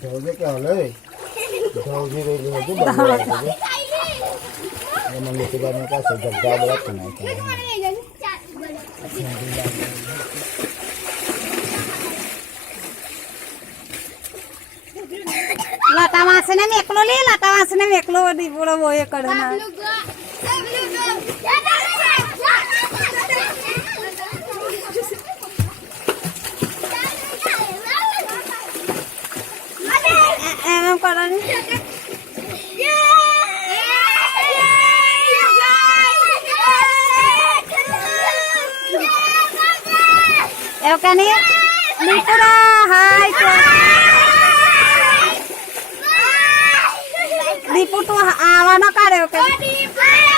Dhawnya kau leh, dhaw ni leh ni tu bang leh tu. Memang itu banyak kan sejak jauh lah kenaikan. लाटा वासने में एकलो ले लाटा वासने में एकलो दी पूरा वो ये करना एम करनी ए कनी लीपुरा हाय दीपू तू आवा ना करे ओके